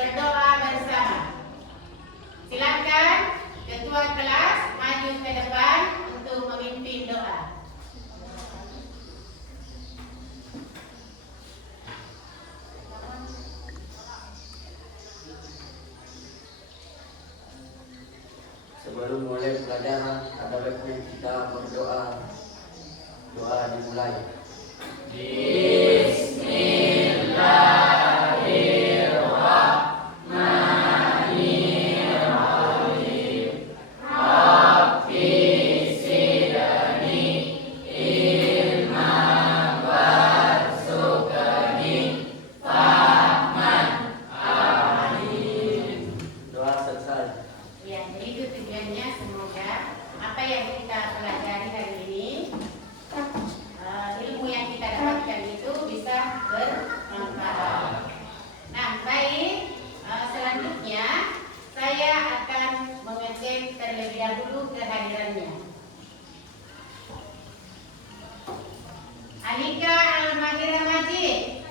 berdoa bersama. Silakan ketua kelas maju ke depan untuk memimpin doa. Sebelum mulai pelajaran, ada baiknya kita berdoa. Doa dimulai. Doa selesai. Ya, jadi itu tujuannya, semoga apa yang kita pelajari hari ini, ilmu yang kita dapatkan itu bisa bermanfaat. Nah, baik, selanjutnya saya akan mengecek terlebih dahulu kehadirannya. Anika Al-Mahira Majid,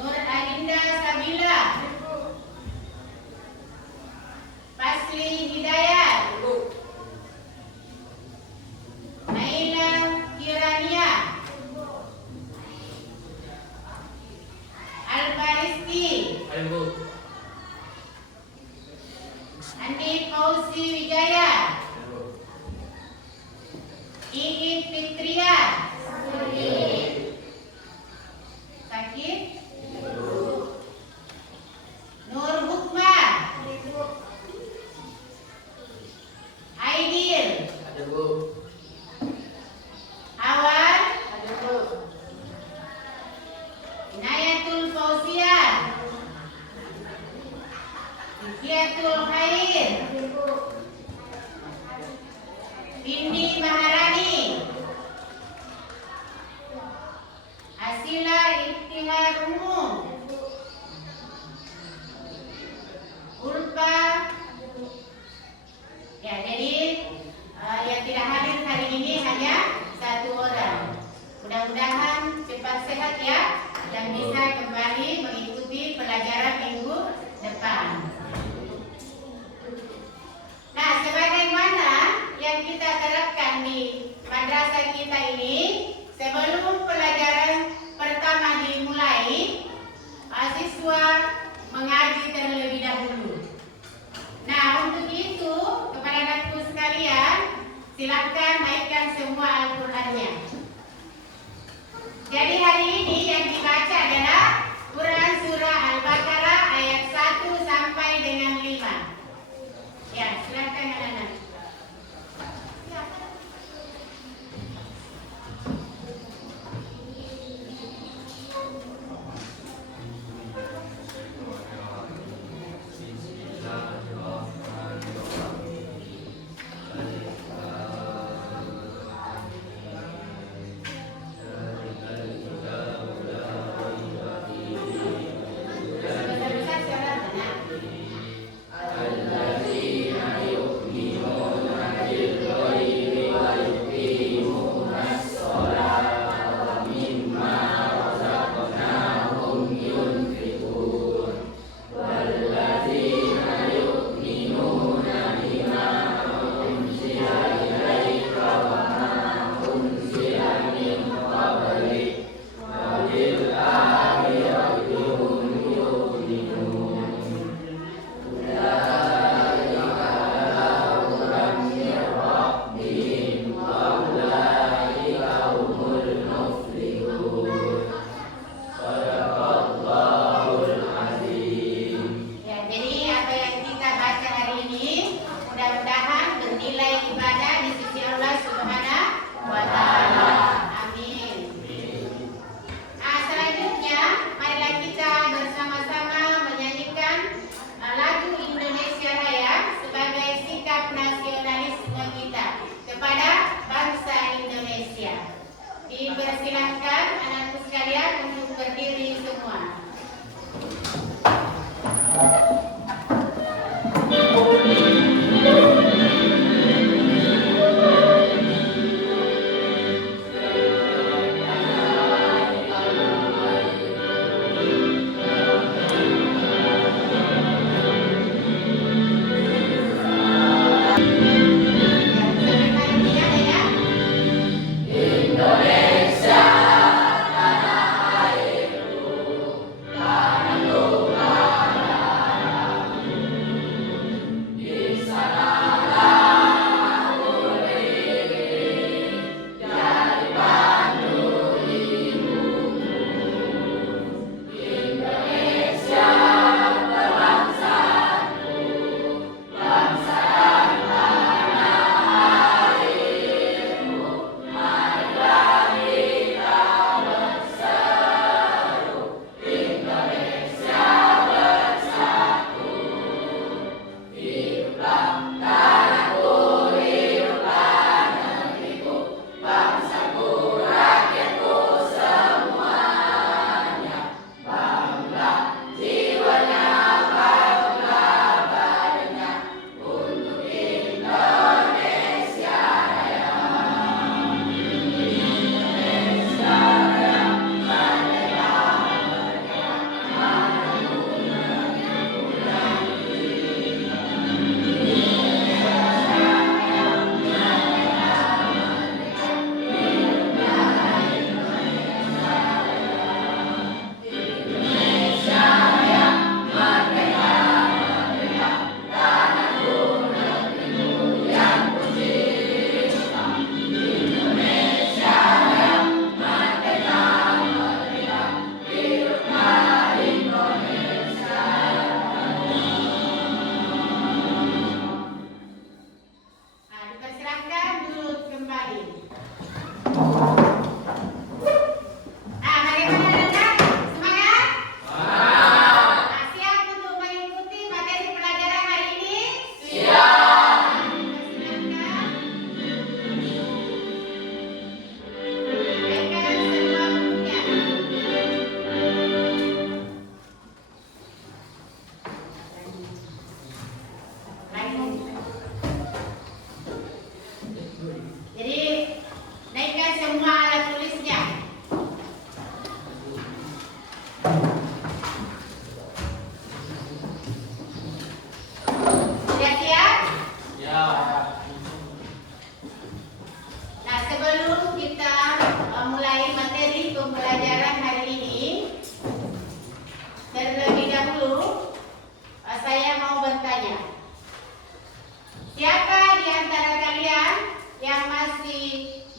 Nur Adinda Sabila, Pasli Hidayat, Naila Kirania, Al-Baristi, Andi Fauzi Wijaya, Iin Fitria, Sakit, Nur Hukma, Aidil, Awan, Inayatul Fauziah, Zikiatul Khair, Bindi Maharani, Asila Iftihar Umum, Ulfa. Ya, jadi yang tidak hadir hari ini hanya satu orang. Mudah-mudahan cepat sehat ya, dan bisa kembali mengikuti pelajaran minggu depan. Nah, sebagaimana yang kita terapkan di madrasah kita ini, sebelum pelajaran pertama dimulai, mahasiswa mengaji terlebih dahulu. Nah, untuk itu, kepada anak-anakku sekalian, silakan naikkan semua Al-Qur'annya. Jadi hari ini yang dibaca adalah Quran Surah Al-Baqarah ayat 1 sampai dengan 5. Ya, silakan anak-anak. Sebesar-besar suara anak.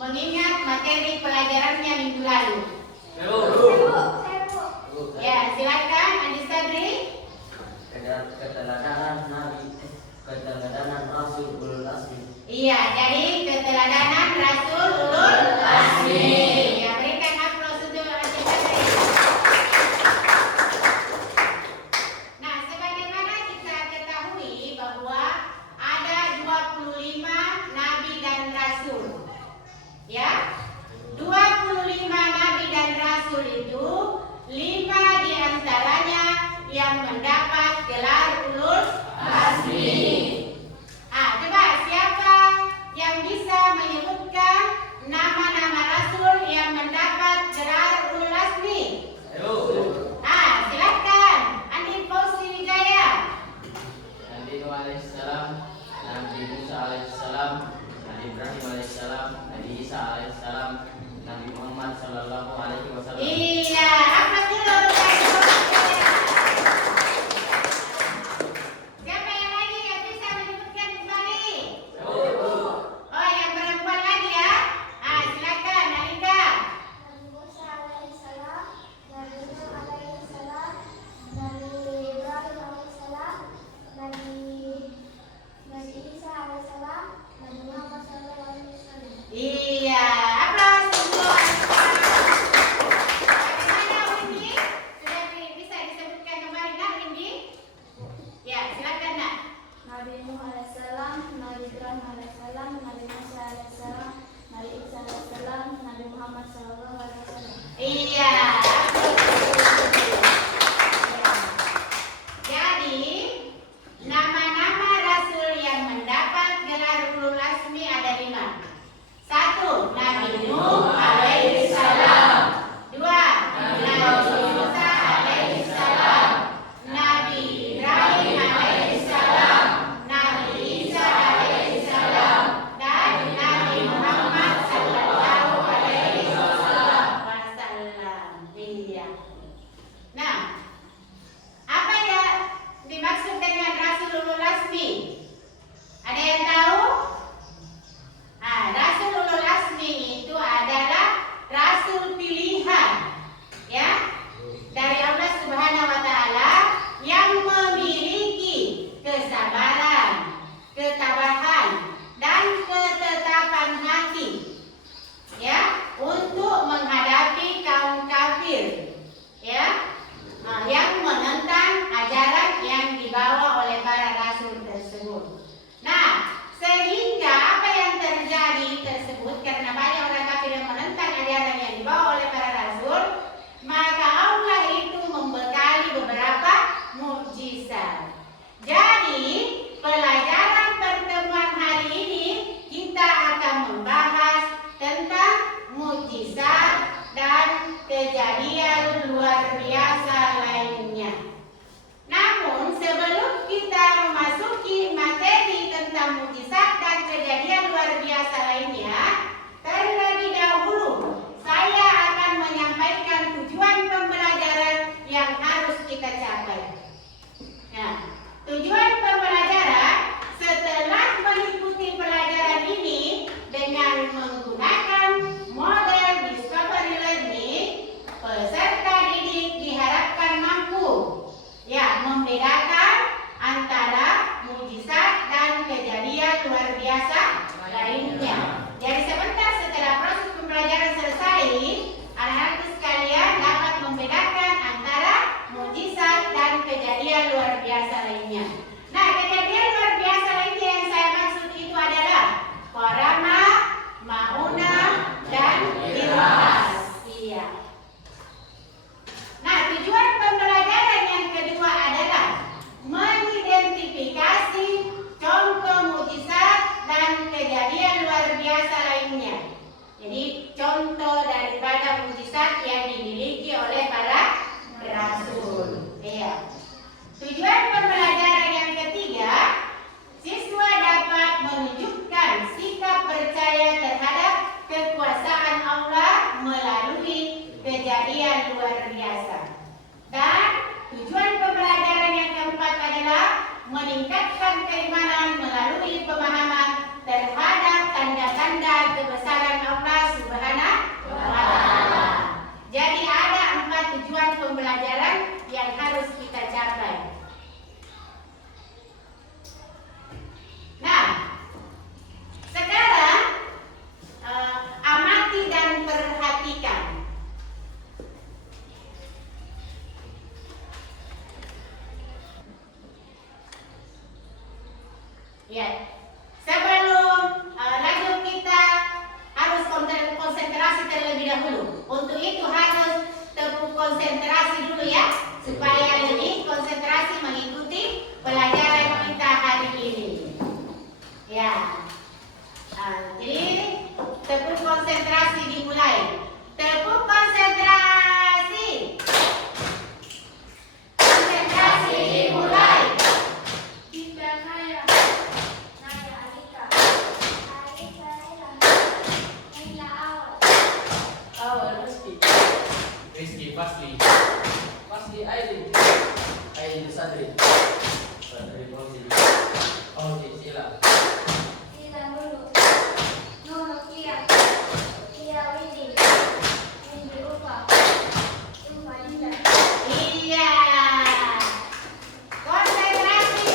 mengingat materi pelajarannya minggu lalu? Ya, silakan Andi Sabri. Keteladanan Rasul Ulul Azmi. Iya, jadi keteladanan Rasul Ulul Azmi. Ya, berikan aplaus untuk Andi Sabri. Nah, sebagaimana kita ketahui bahwa ada 25 nabi dan rasul. Ya, 25 nabi dan rasul itu 5 diantaranya yang mendapat gelar ulul azmi. Coba siapa yang bisa menyebutkan nama-nama rasul yang mendapat gelar ulul azmi? Silakan Andi Fauzi Wijaya. Nabi Nuh alaihissalam, Nabi Musa alaihissalam, Nabi Ibrahim alaihissalam, Nabi Isa alaihissalam, Nabi Muhammad sallallahu alaihi wasallam. Iya, apa dulu? Siapa yang lagi yang bisa menyebutkan kembali? Oh, yang perempuan lagi ya? Silakan Alika. Nabi Musa alaihissalam, Nabi Nuh alaihissalam, Nabi Ibrahim alaihissalam, Nabi Isa alaihissalam, Nabi Muhammad sallallahu alaihi wasallam. Iya, aplaus untuk Alika. Bagaimana Windy? Sudah bisa disebutkan kembali nak Windy? Ya, silakan nak. Nabi Nuh alaihissalam, Nabi Ibrahim alaihissalam, Nabi Musa alaihissalam, Nabi Isa alaihissalam, Nabi Muhammad sallallahu alaihi wasallam. Iya. Jadi, nama-nama rasul yang mendapat gelar ulul azmi ada 5. 1. Nabi Nuh alaihissalam. 2. Nabi Musa alaihissalam. Nabi Ibrahim alaihissalam. Nabi Isa alaihissalam. Dan Nabi Muhammad sallallahu alaihi wasallam. Iya. Nah, apa ya dimaksud dengan rasul ulul azmi? Ada yang tahu? Rasul ulul azmi itu adalah rasul pilihan, ya, dari Allah Subhanahu wa taala yang memiliki kesabaran, ketabahan dan ketetapan hati, ya, untuk menghadapi kaum kafir, ya, yang menentang ajaran yang dibawa oleh para rasul tersebut. Nah, sehingga apa yang terjadi tersebut karena banyak orang kafir yang menentang ajaran yang dibawa oleh para rasul, maka Allah itu membekali beberapa mukjizat. Jadi, pelajaran pertemuan hari ini kita akan membahas tentang mukjizat dan kejadian luar biasa lainnya. Namun sebelum kita memasuki materi tentang mukjizat dan kejadian luar biasa lainnya, terlebih dahulu saya akan menyampaikan tujuan pembelajaran yang harus kita capai. Nah, tujuan pembelajaran setelah mengikuti pelajaran ini dengan menggunakan model discovery learning, peserta didik diharapkan mampu, ya, membedakan antara mukjizat dan kejadian luar biasa lainnya. Jadi sebentar setelah proses pembelajaran selesai, anak-anak sekalian dapat membedakan antara mukjizat dan kejadian luar biasa lainnya. Nah, kejadian luar biasa lainnya yang saya maksud itu adalah Korama, Mauna, dan Ilhas. Iya. Nah, tujuan pembelajaran yang kedua adalah mengidentifikasi contoh mukjizat dan kejadian luar biasa lainnya. Jadi, contoh daripada mukjizat yang dimiliki oleh para rasul. Iya. Tujuan pembelajaran yang ketiga, siswa dapat menunjukkan sikap percaya terhadap kekuasaan Allah melalui kejadian luar biasa. Dan tujuan pembelajaran yang keempat adalah meningkatkan keimanan melalui pemahaman terhadap tanda-tanda kebesaran Allah Fasli Aidin Sadri Fauzi. Fauzi sila. Sila dulu. Nunu Kia. Kia Widi. Widi Ufa. Ufa Dinda. Iya. Konsentrasi.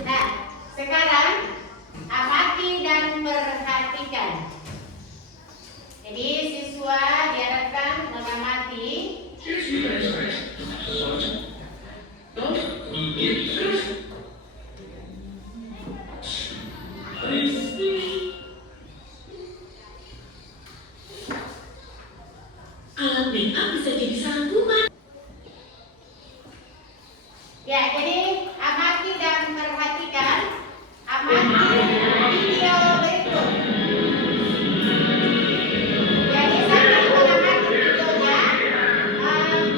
Nah, sekarang amati dan perhatikan. Jadi siswa diharapkan mengamati Alat make up bisa jadi sarang kuman. ya. Jadi amati dan perhatikan. Amati video berikut. Jadi sambil mengamati videonya, anak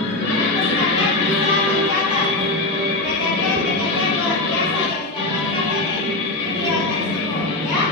sekalian bisa mencatat kejadian-kejadian luar biasa yang didapatkan dari video tersebut, ya.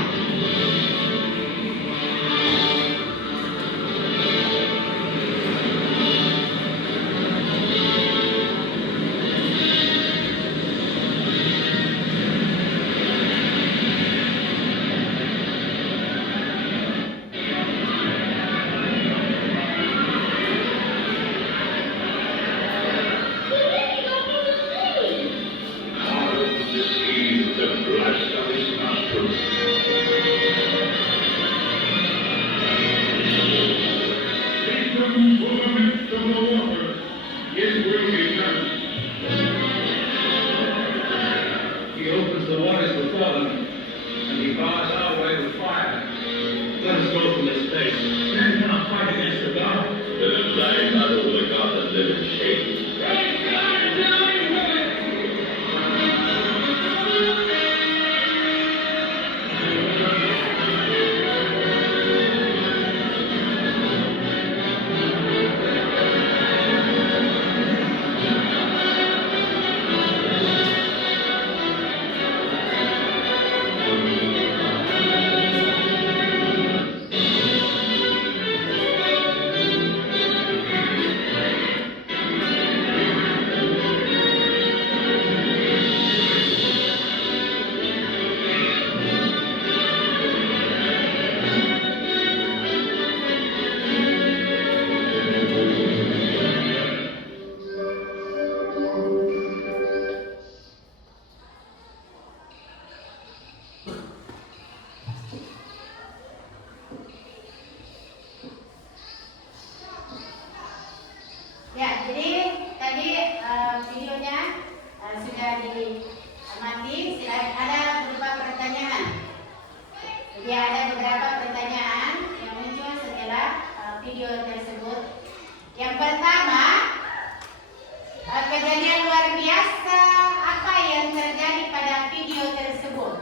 He opens the waters before them, and he bars our way with fire. Let us go from this place. Men cannot fight against the God. The flags are the God that live in shade. Ya, jadi tadi videonya sudah diamati. Ada beberapa pertanyaan. Jadi ada beberapa pertanyaan yang muncul setelah video tersebut. Yang pertama, kejadian luar biasa apa yang terjadi pada video tersebut?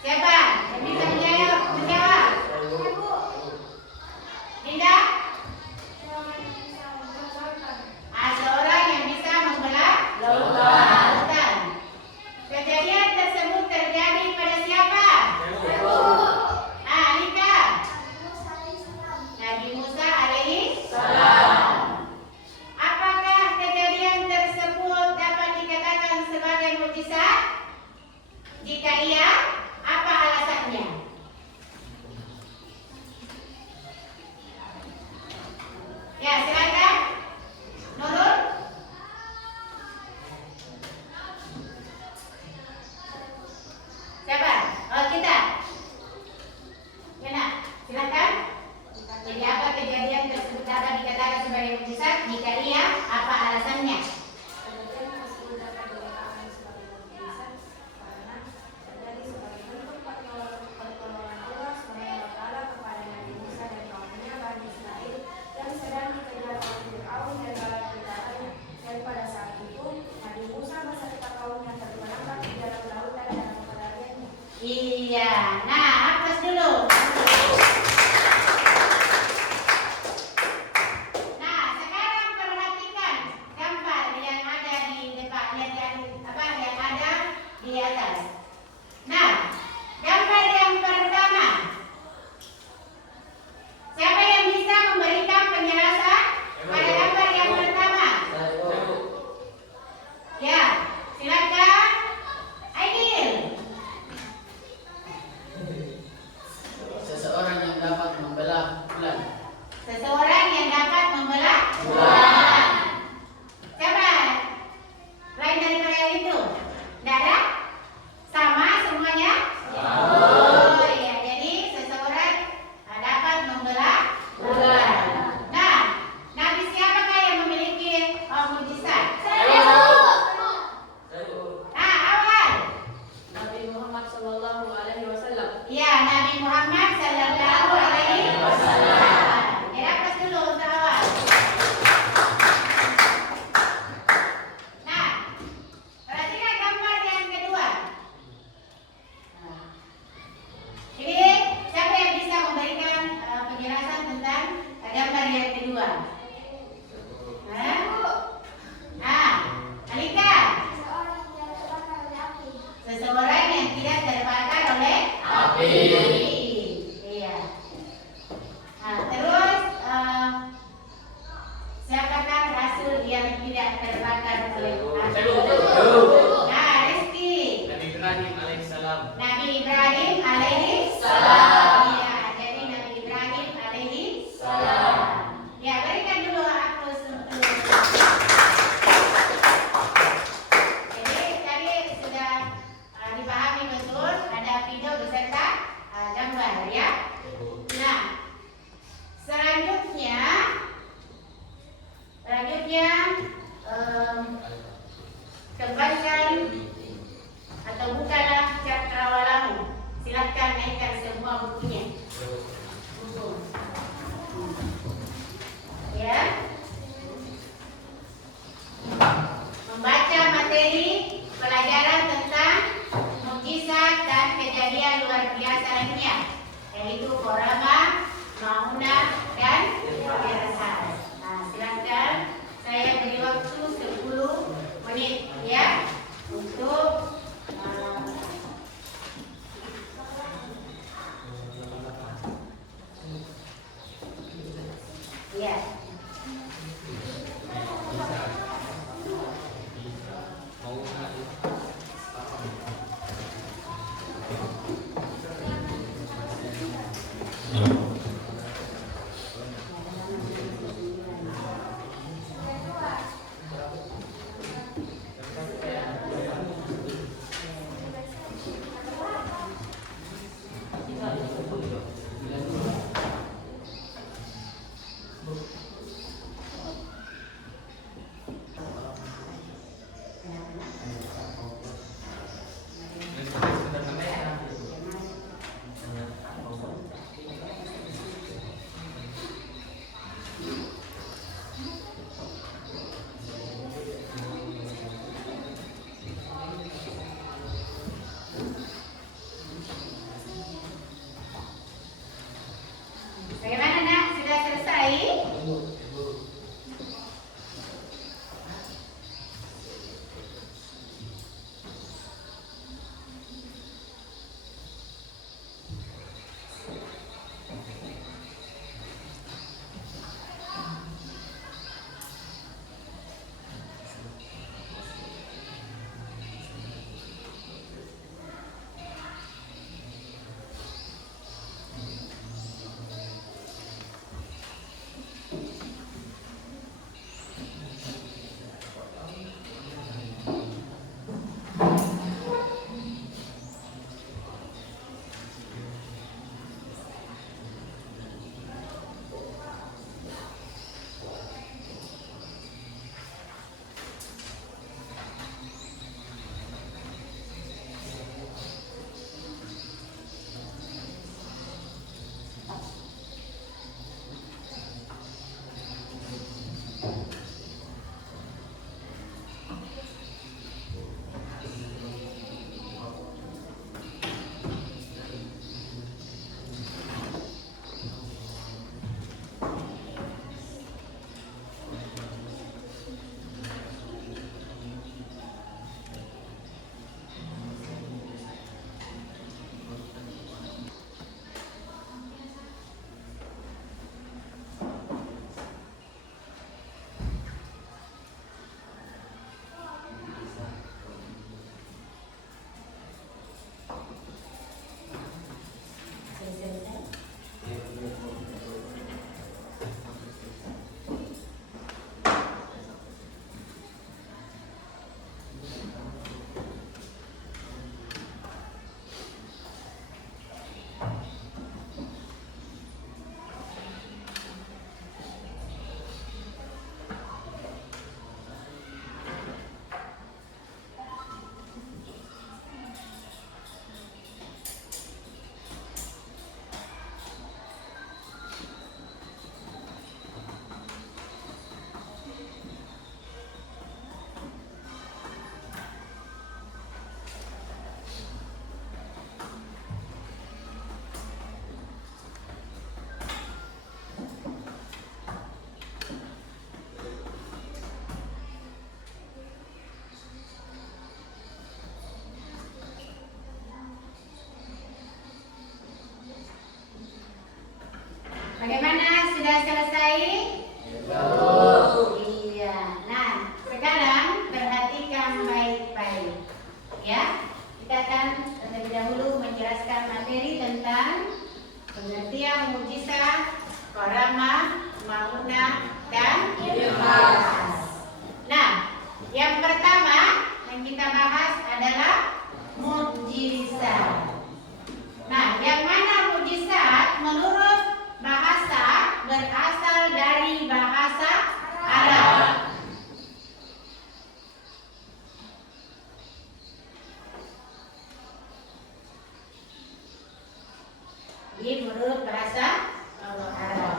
Siapa yang bisa menjawab? Dinda? Seorang yang bisa membelah lautan. Kejadian tersebut terjadi pada siapa? Alika. Nabi Musa alaihi salam. Apakah kejadian tersebut tentang gambar yang kedua. Alika. Seseorang yang tidak terbakar oleh api. Iya. Terus siapakah rasul yang tidak terbakar oleh api? Rizky. Nabi Ibrahim alaihissalam. Nabi Ibrahim alaihi salam. Iya, jadi Nabi Ibrahim alaihi salam. Ya, berikan dulu aplaus untuk. Jadi tadi sudah dipahami betul ada video beserta gambar ya. Nah, selanjutnya kembalikan atau bukalah cakrawalamu. Silakan naikkan semua bukunya. Buku. Ya. Membaca materi pelajaran tentang mukjizat dan kejadian luar biasa lainnya, yaitu Korama, Maunah, dan Irasah. Nah, silakan saya beri waktu 10 menit ya untuk ya. sudah selesai? Iya. Nah, sekarang perhatikan baik-baik. Ya, kita akan terlebih dahulu menjelaskan materi tentang pengertian mukjizat, karamah, ma'unah, dan ikhlas. Nah, yang pertama yang kita bahas adalah mukjizat. Nah, yang mana mukjizat menurut bahasa berasal dari bahasa Arab. Ini menurut bahasa Arab.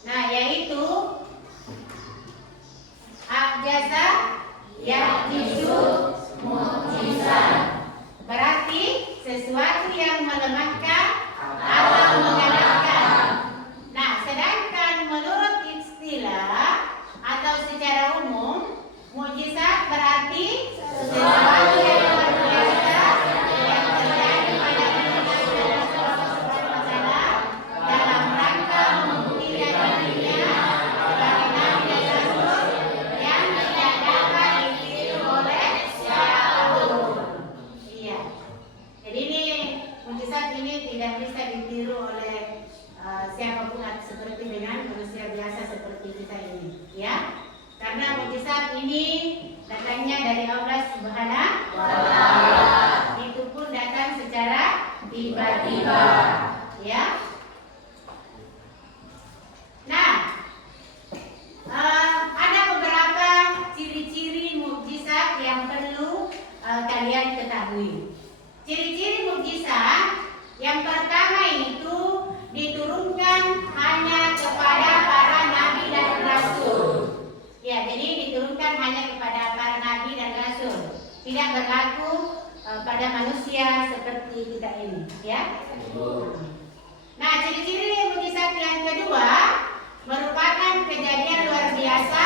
Nah, yaitu a'jaza ya'jizu mukjizat. Berarti sesuatu yang melemahkan atau menggalakkan. Nah, sedangkan menurut istilah atau secara umum, mukjizat berarti sesuatu yang luar biasa yang terjadi pada manusia dalam rangka membuktikan dirinya sebagai nabi dan rasul yang tidak dapat ditiru oleh siapapun. Iya. Jadi ini mukjizat ini tidak bisa ditiru oleh siapapun seperti dengan manusia biasa seperti kita ini, ya. Karena mukjizat ini datangnya dari Allah Subhanahu wa Ta'ala. Itu pun datang secara tiba-tiba, ya. Nah, ada beberapa ciri-ciri mukjizat yang perlu kalian ketahui. Ciri-ciri mukjizat yang pertama itu diturunkan hanya kepada para nabi dan rasul. Ya, jadi diturunkan hanya kepada para nabi dan rasul. Tidak berlaku pada manusia seperti kita ini, ya. Nah, ciri-ciri mukjizat yang kedua merupakan kejadian luar biasa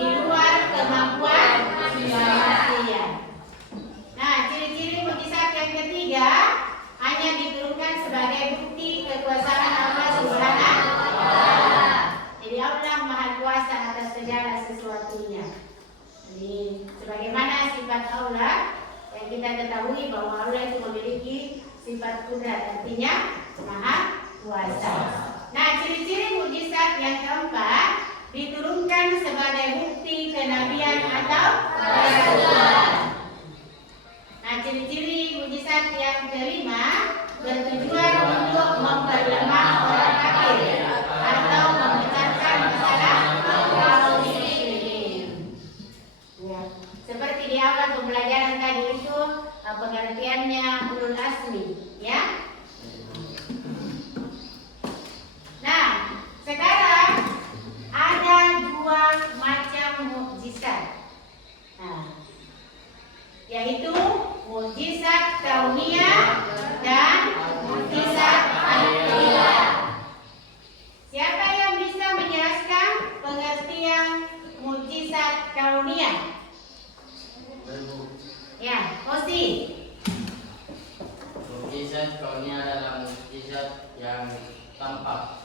di luar kemampuan manusia. Nah, ciri-ciri mukjizat yang ketiga hanya diturunkan sebagai bukti kekuasaan Allah Subhanahu wa Ta'ala. Jadi Allah Maha Kuasa atas segala sesuatunya. Jadi sebagaimana sifat Allah yang kita ketahui bahwa Allah itu memiliki sifat kudrat, artinya Maha Kuasa. Nah, ciri-ciri mukjizat yang keempat diturunkan sebagai bukti kenabian atau kerasulan. Nah, ciri-ciri mukjizat yang kelima bertujuan untuk memperlemah orang kafir atau memecahkan masalah kaum muslimin. Ya, seperti di awal pembelajaran tadi itu pengertiannya ulul azmi, ya. Nah, sekarang ada dua macam mukjizat. Nah, yaitu mukjizat kauniyah dan mukjizat aliyah. Siapa yang bisa menjelaskan pengertian mukjizat kauniyah? Ya, Osi. Mukjizat kauniyah adalah mukjizat yang tampak.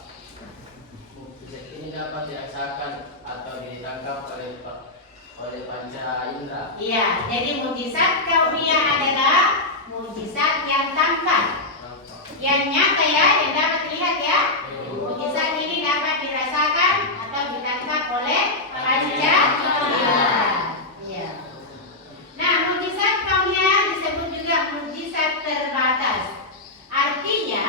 Mukjizat ini dapat dirasakan atau ditangkap oleh panca indera. Iya, jadi mukjizat kauniyah adalah mukjizat yang tampak, yang nyata ya, yang dapat dilihat ya. Mukjizat ini dapat dirasakan atau ditangkap oleh panca indera. Iya. Nah, mukjizat kauniyah disebut juga mukjizat terbatas. Artinya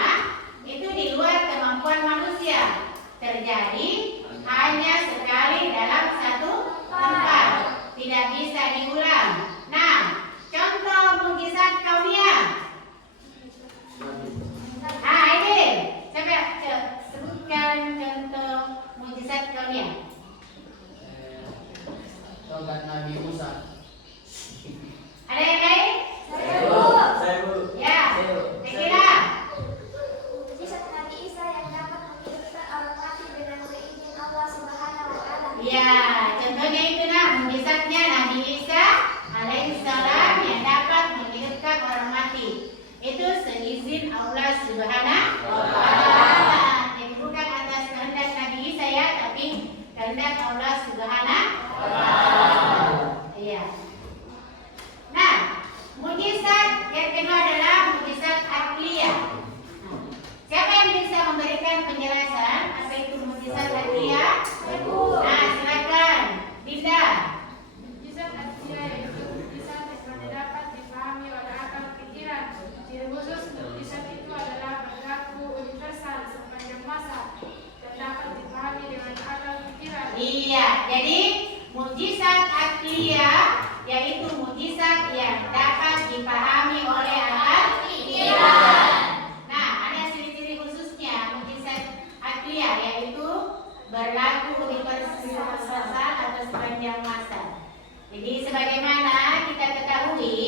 itu di luar kemampuan manusia, terjadi hanya sekali dalam satu tempat, tidak bisa diulang. Nah, contoh mukjizat kauniyah. Aidil, coba sebutkan contoh mukjizat kauniyah. Tongkat Nabi Musa. Ada yang lain? Saya Bu. Ya, Sekira. Mukjizat Nabi Isa yang dapat menghidupkan orang mati dengan Ya, contohnya itu mukjizatnya Nabi Isa alaihissalam yang dapat menghidupkan orang mati. Itu seizin Allah Subhanahu wa Ta'ala. Jadi bukan atas kehendak Nabi Isa ya, tapi kehendak Allah Subhanahu wa Ta'ala. Iya. Nah, mukjizat yang kedua adalah mukjizat akliyah. Siapa yang bisa memberikan penjelasan apa itu mukjizat akliyah? Nah, silakan, Dinda. Mukjizat akliyah yaitu mukjizat yang dapat dipahami oleh akal pikiran. Ciri khusus mukjizat itu adalah berlaku universal sepanjang masa dan dapat dipahami dengan akal pikiran. Iya, jadi mukjizat akliyah yaitu mukjizat yang dapat dipahami oleh akal pikiran. Nah, ada ciri-ciri khususnya mukjizat akliyah yaitu berlaku universal atau sepanjang masa. Jadi sebagaimana kita ketahui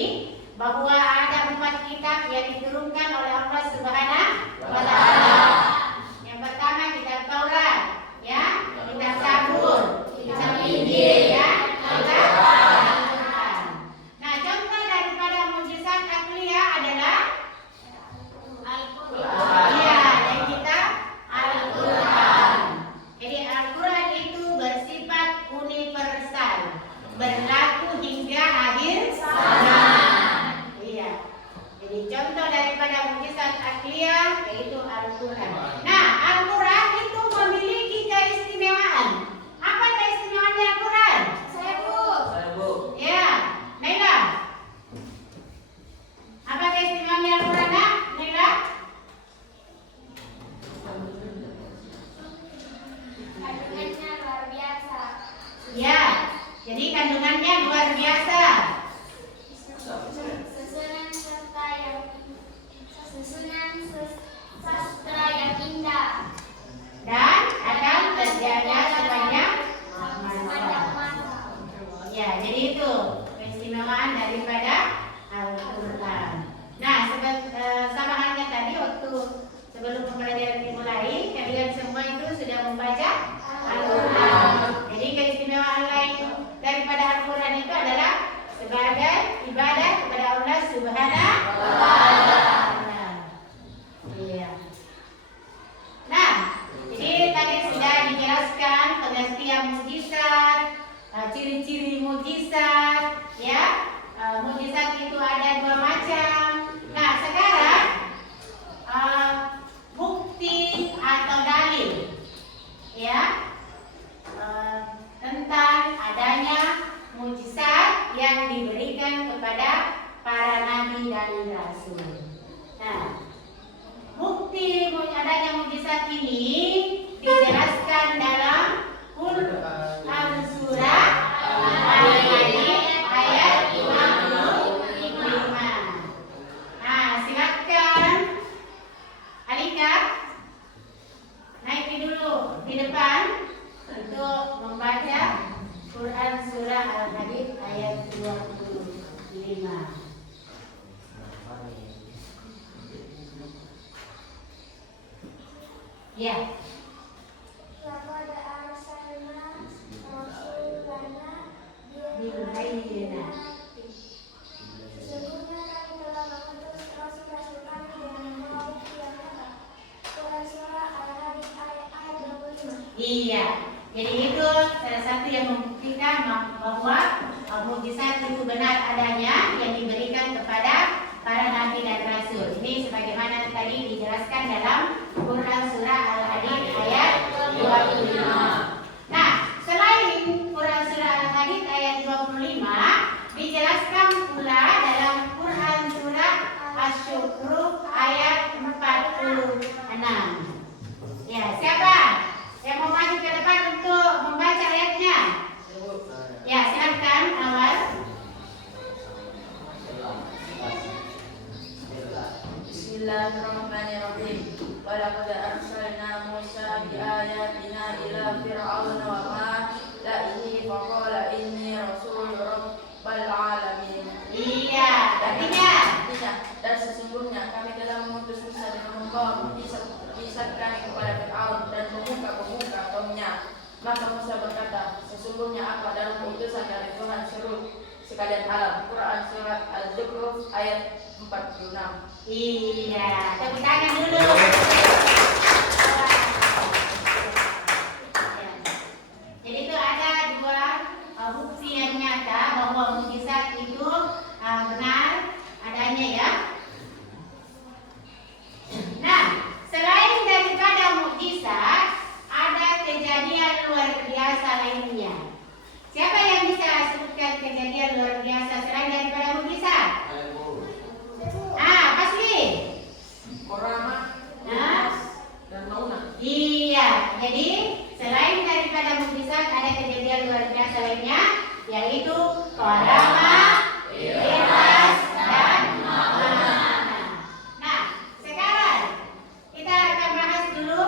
bahwa ada 4 kitab yang diturunkan oleh Allah Subhanahu wa Ta'ala. Yang pertama kitab Taurat, ya, kitab Zabur, kitab Injil, ya, kitab Al-Quran. Nah, contoh daripada mukjizat akliyah adalah Al-Quran. Ya, dan kitab Al-Quran. Jadi Al-Quran itu bersifat universal, berlaku hingga akhir zaman. Iya. Jadi contoh daripada mukjizat akliyah yaitu Al-Quran. Nah, Al-Quran itu memiliki keistimewaan. Apa keistimewaannya Al-Quran? Saya Bu. Ya, Naila. Apa keistimewaannya Al-Quran, Nak? Naila? Kandungannya luar biasa. Ya, jadi kandungannya luar biasa. Sastra yang indah Dan akan terjaga sepanjang sepanjang masa. masa. Ya, jadi itu keistimewaan daripada Al-Quran. Nah, sama halnya tadi waktu sebelum pembelajaran dimulai, kalian semua itu sudah membaca Al-Quran. Jadi keistimewaan lain daripada Al-Quran itu adalah sebagai ibadah kepada Allah Subhanahu wa Ta'ala. Iya. Nah, jadi tadi sudah dijelaskan pengertian mukjizat, ciri-ciri mukjizat, ya. Mukjizat itu ada 2 macam. Nah, sekarang bukti atau dalil, ya, tentang adanya mukjizat yang diberikan kepada para nabi dan rasul. Nah, bukti adanya mukjizat ini dijelaskan dalam Quran surah Al-Hadid ayat 55. Nah, silakan Alika naik dulu di depan untuk membaca Quran surah Al-Hadid ayat 25. Ya. Laqad arsalna rasulana Bilbayyinati. Sesungguhnya kami telah mengutus rasul-rasul kami dengan membawa bukti yang nyata. Quran surah Al-Hadid ayat 25. Iya. Jadi itu salah satu yang membuktikan bahwa mukjizat itu benar adanya yang diberikan kepada para nabi dan rasul. Ini sebagaimana tadi dijelaskan dalam Quran surah Al-Hadid ayat 25. Nah, selain Quran surah Al-Hadid ayat 25, dijelaskan pula dalam Quran surah Asy-Syu'ara ayat 46. Ya, siapa yang mau maju ke depan untuk membaca ayatnya? Ya, silakan awal. Bismillahirrahmanirrahim. Walaqad arsalna Musa biayatina ila fir'auna wa mala'ihi faqala inni rasul rabbil alamin. Iya, artinya Dan sesungguhnya kami telah mengutus Musa dengan membawa mukjizat kami kepada Fir'aun dan pemuka-pemuka kaumnya. Maka Musa berkata, sesungguhnya aku adalah utusan dari Tuhan seluruh sekalian alam. Quran surat Al-Zukhruf ayat 46. Iya, tepuk tangan dulu. Jadi itu ada dua bukti yang nyata bahwa mukjizat itu benar adanya ya. Nah, selain daripada mukjizat, ada kejadian luar biasa lainnya. Siapa yang bisa sebutkan kejadian luar biasa selain daripada mukjizat? Pasti. Korama, Nah, dan Mauna. iya. Jadi selain daripada mukjizat ada kejadian luar biasa lainnya, yaitu korama, Ikhlas, dan Mauna. Nah, sekarang kita akan bahas dulu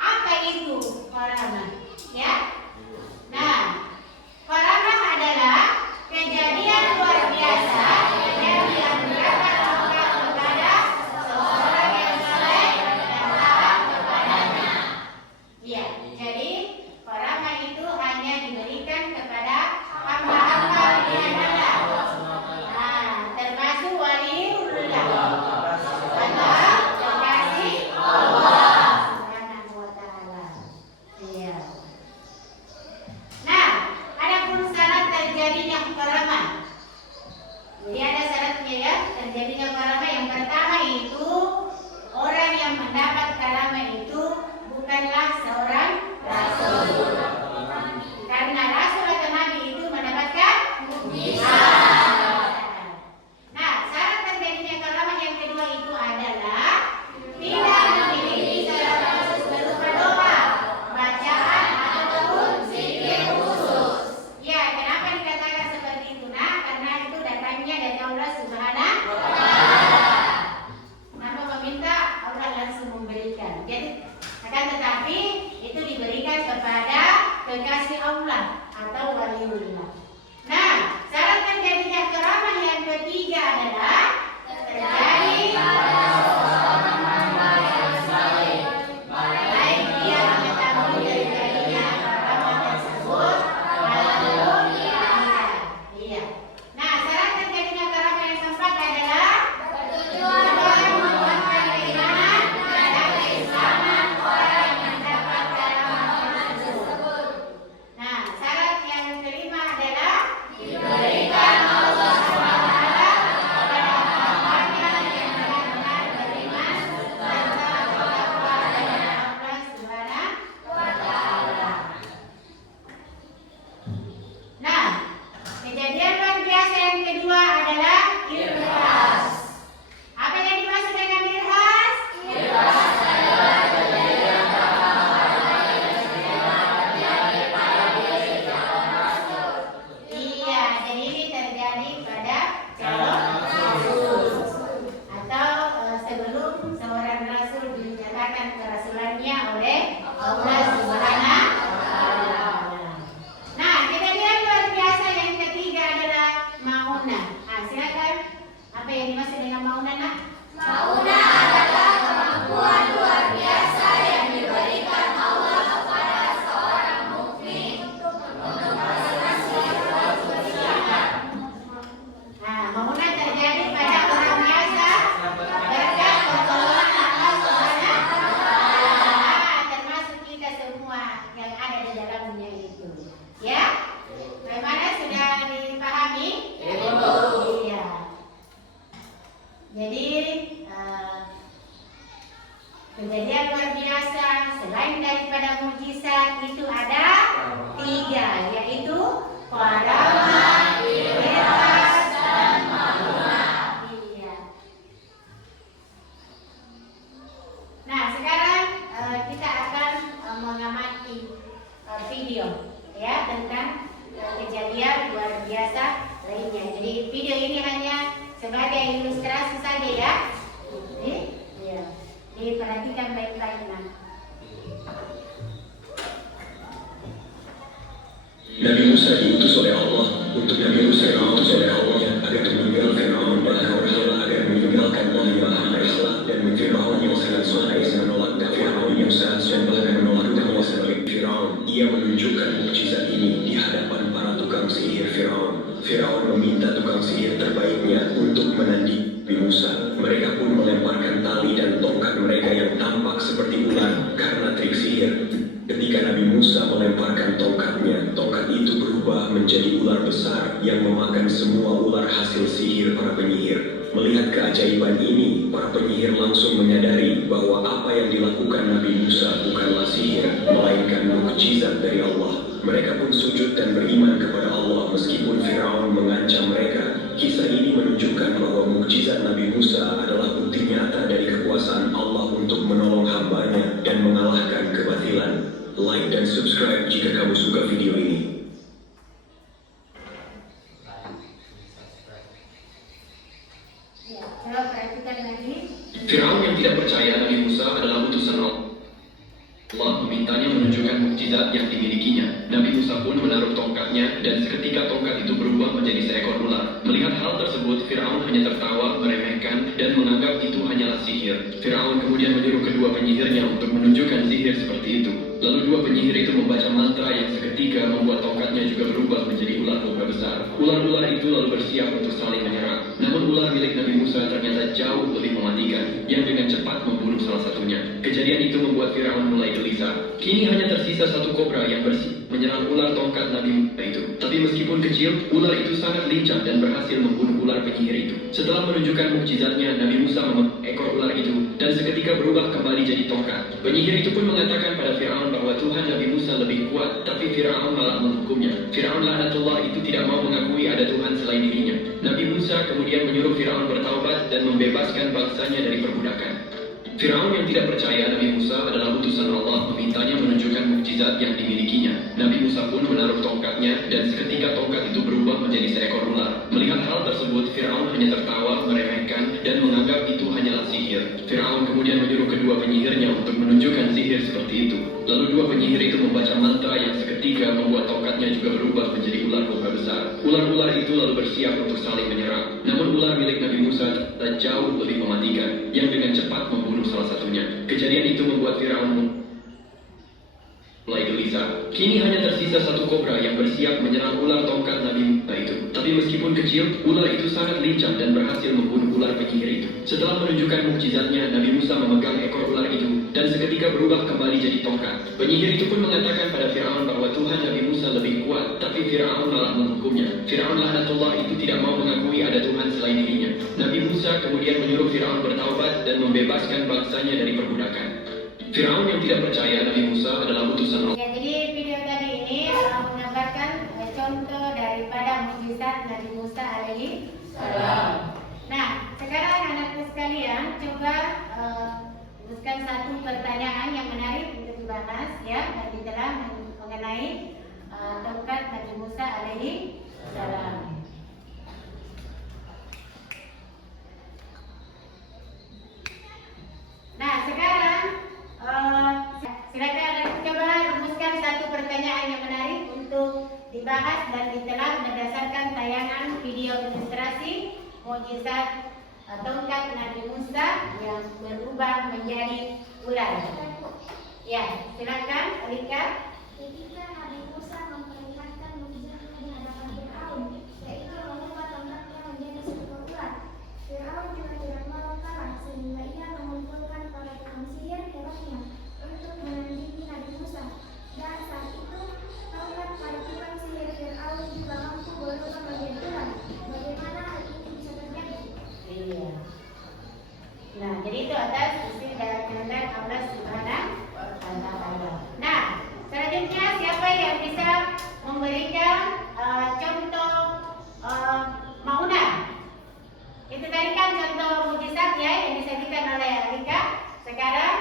apa itu korama, ya. Nah, korama adalah kejadian luar biasa yang dianugerahkan Allah kepada seorang yang saleh dan taat kepadanya. Iya, jadi korama itu hanya diberikan kepada hamba-hamba pilihan Allah. Nah, termasuk waliullah. Allah kekasih Allah Subhanahu wa taala. Iya. Nah, adapun syarat terjadinya korama. Jadi ada syaratnya ya, terjadinya korama. Yang pertama itu orang yang mendapat korama itu bukanlah seorang rasul. Karena rasul atau nabi itu mendapatkan mukjizat. Nah, syarat terjadinya korama yang kedua itu adalah tidak memiliki syarat khusus berupa doa, bacaan ataupun zikir khusus. Ya, kenapa dikatakan seperti itu? Nah, karena itu datangnya dari Allah Subhanahu wa taala. Kenapa meminta? Allah langsung memberikan. Jadi akan tetapi itu diberikan kepada kekasih Allah atau waliullah. Nah, syarat terjadinya keramah yang ketiga adalah terjadi pada seorang hamba yang saleh, baik dia mengetahui terjadinya keramah tersebut ataupun tidak. Iya. Nah, syarat terjadinya keramah yang keempat adalah bertujuan menguatkan keimanan dan keislaman orang yang dapat keramah tersebut. Nah, syarat yang kelima adalah diberikan Allah SWT kepada hambanya yang benar-benar beriman serta bertakwa kepada Allah Subhanahu wa taala. Nah, kejadian luar biasa yang kedua adalah ikhlas. Apa yang dimaksud dengan ikhlas? Ikhlas adalah kejadian Iya, jadi ini terjadi pada calon rasul atau sebelum seorang rasul dinyatakan kerasulannya oleh Allah Subhanahu wa taala. Nah, kejadian luar biasa yang ketiga adalah maunah. Nah, silakan. Apa yang dimaksud dengan maunah, Nak? Maunah adalah kemampuan luar biasa yang diberikan Allah kepada seorang mukmin untuk melunasi kewajiban. Nah, maunah terjadi pada orang biasa berkat pertolongan Allah Subhanahu wa taala, termasuk kita semua yang ada di dalamnya itu. Ya? Bagaimana, sudah dipahami? Iya. Jadi kejadian luar biasa selain daripada mukjizat itu ada tiga, yaitu korama, ikhlas, dan maunah. Iya. Nah, sekarang kita akan mengamati video ya tentang kejadian luar biasa lainnya. Jadi video ini hanya sebagai ilustrasi saja ya. Iya. Diperhatikan baik-baik, Nah. Nabi Musa diutus oleh Allah untuk Nabi Musa diutus oleh Allah agar meninggalkan orang berhala agar meninggalkan bahasa Islam dan Fir'aun yang sangat suka menolak Fir'aun yang sangat sombong dan menolak dakwah sebagai Fir'aun. ia menunjukkan mukjizat ini di hadapan para tukang sihir Firaun. Firaun meminta tukang sihir terbaiknya untuk menandingi Nabi Musa. Mereka pun melemparkan tali dan tongkat mereka yang tampak seperti ular karena trik sihir. Ketika Nabi Musa melemparkan tongkatnya, tongkat itu berubah menjadi ular besar yang memakan semua ular hasil sihir para penyihir. Melihat keajaiban ini, para penyihir langsung menyadari bahwa apa yang dilakukan Nabi Musa bukanlah sihir, melainkan mukjizat dari Allah. Mereka pun sujud dan beriman kepada Allah meskipun Firaun mengancam mereka. Kisah ini menunjukkan bahwa mukjizat Nabi Musa adalah bukti nyata dari kekuasaan Allah untuk menolong hambanya dan mengalahkan kebatilan. Like dan subscribe jika kamu suka video ini. Ya, coba perhatikan lagi. Firaun yang tidak percaya Nabi Musa adalah utusan Allah. Allah memintanya menunjukkan mukjizat yang dimilikinya. Nabi Musa pun menaruh tongkatnya dan seketika tongkat itu berubah menjadi seekor ular. Melihat hal tersebut, Firaun hanya tertawa, meremehkan, dan menganggap itu hanyalah sihir. Firaun kemudian menyuruh kedua penyihirnya untuk menunjukkan sihir seperti itu. Lalu dua penyihir itu membaca mantra yang seketika membuat tongkatnya juga berubah menjadi ular kobra besar. Ular-ular itu lalu bersiap untuk saling menyerang. Namun ular milik Nabi Musa ternyata jauh lebih mematikan, yang dengan cepat membunuh salah satunya. Kejadian itu membuat Firaun mulai gelisah. Kini hanya tersisa satu kobra yang bersih menyerang ular tongkat Nabi Musa itu. Tapi meskipun kecil, ular itu sangat lincah dan berhasil membunuh ular penyihir itu. Setelah menunjukkan mukjizatnya, Nabi Musa memotong ekor ular itu dan seketika berubah kembali jadi tongkat. Penyihir itu pun mengatakan pada Firaun bahwa Tuhan Nabi Musa lebih kuat, tapi Firaun malah menghukumnya. Firaun laknatullah itu tidak mau mengakui ada Tuhan selain dirinya. Nabi Musa kemudian menyuruh Firaun bertaubat dan membebaskan bangsanya dari perbudakan. Firaun yang tidak percaya Nabi Musa adalah utusan Allah memintanya menunjukkan mukjizat yang dimilikinya. Nabi Musa pun menaruh tongkatnya dan seketika tongkat itu berubah menjadi seekor ular. Melihat hal tersebut, Firaun hanya tertawa, meremehkan, dan menganggap itu hanyalah sihir. Firaun kemudian menyuruh kedua penyihirnya untuk menunjukkan sihir seperti itu. Lalu dua penyihir itu membaca mantra yang seketika membuat tongkatnya juga berubah menjadi ular kobra besar. Ular-ular itu lalu bersiap untuk saling menyerang. Namun ular milik Nabi Musa ternyata jauh lebih mematikan, yang dengan cepat membunuh salah satunya. Kejadian itu membuat Firaun mulai gelisah. Kini hanya tersisa satu kobra yang bersiap menyerang ular tongkat Nabi Musa itu. Tapi meskipun kecil, ular itu sangat lincah dan berhasil membunuh ular penyihir itu. Setelah menunjukkan mukjizatnya, Nabi Musa memegang ekor ular itu dan seketika berubah kembali jadi tongkat. Penyihir itu pun mengatakan pada Firaun bahwa Tuhan Nabi Musa lebih kuat, tapi Firaun malah menghukumnya. Firaun laknatullah itu tidak mau mengakui ada Tuhan selain dirinya. Nabi Musa kemudian menyuruh Firaun bertaubat dan membebaskan bangsanya dari perbudakan. Firaun yang tidak percaya Nabi Musa adalah utusan Allah. Ya, jadi video tadi ini menggambarkan contoh daripada mukjizat Nabi Musa alaihi salam. Nah, sekarang anakku sekalian coba tuliskan satu pertanyaan yang menarik untuk dibahas ya, dan ditelah mengenai tongkat Nabi Musa alaihi salam. Nah, sekarang silakan coba rumuskan satu pertanyaan yang menarik untuk dibahas dan ditelah berdasarkan tayangan video ilustrasi mukjizat tongkat Nabi Musa yang berubah menjadi ular. Ya, silakan Alika. Ketika Nabi Musa memperlihatkan mukjizatnya di hadapan Firaun, yaitu mengubah tongkatnya menjadi seekor ular, Firaun juga tidak mau kalah sehingga ia mengumpulkan para tukang sihir hebatnya untuk menandingi Nabi Musa. Dan saat itu, tongkat para tukang sihir Firaun juga mampu berubah menjadi ular. Bagaimana hal ini bisa terjadi? Iya. Nah, jadi itu atas isi dan kehendak Allah Subhanahu wa Ta'ala. Nah, selanjutnya siapa yang bisa memberikan contoh maunah? Itu tadi kan contoh mukjizat ya yang disajikan oleh Alika. Sekarang